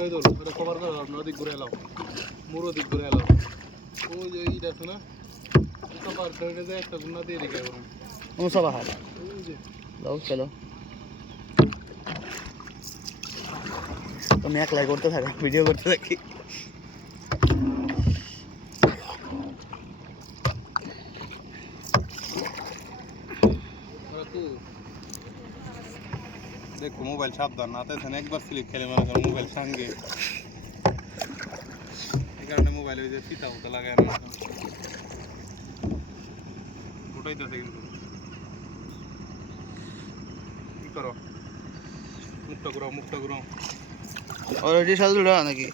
ছয় ধরো এটা কভার করো নদী ঘুরে এলাম মুরো দিক ঘুরে এলাম ওই যে এইটা আছে না কভার করে যায় একটা নদী এদিকে এখন মুসাবাহার ওই যে যাও চলো তুমি একলাই করতে থাকা ভিডিও করতে থাকি দেখো মোবাইল সাবধান না তাই একবার স্লিপ খেলে মনে করো মোবাইল সঙ্গে এই কারণে মোবাইল ওই যে ফিতা ফিতা লাগায় না উঠাইতেছে কিন্তু কি করো মুখটা ঘুরাও অলরেডি সাল নাকি